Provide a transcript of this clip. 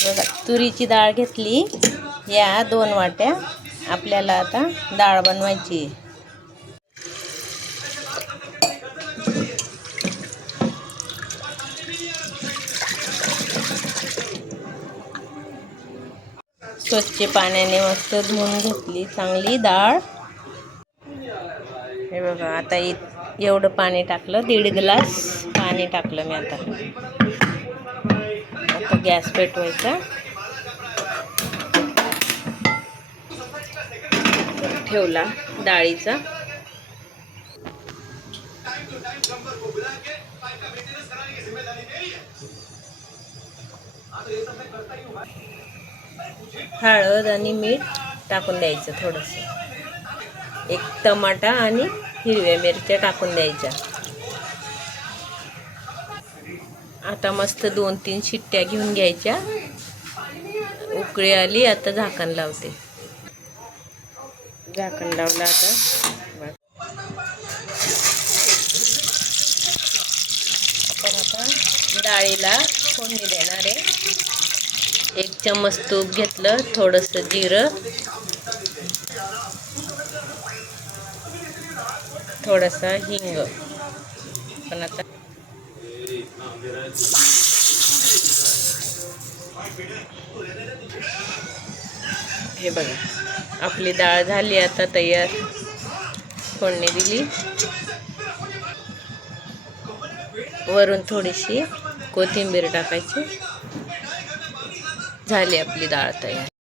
बघा तुरीची डाळ घेतली. या दोन वाट्या. आपल्याला आता डाळ बनवायची स्वच्छ पाण्याने मस्त धुवून घेतली चांगली डाळ. हे बघा आता इ एवढं पाणी टाकलं दीड ग्लास पाणी टाकलं मी आता. गॅस पेटवायचा. ठेवला डाळीचा. हळद आणि मीठ टाकून द्यायचं थोडंसं. एक टमाटा आणि हिरव्या मिरच्या टाकून द्यायच्या. आता मस्त दोन तीन शिट्ट्या घेऊन घ्यायच्या. उकळी आली आता झाकण लावते. झाकण लावलं आता. आपण आता डाळीला फोडणी देणार आहे. एक चम्मच तूप घेतलं थोडंसं जिरं. थोडासा हिंग. पण आता हे बघा आपली डाळ झाली आता तयार. फोडणी दिली. वरून थोडीशी कोथिंबीर टाकायची. झाली आपली डाळ तयार.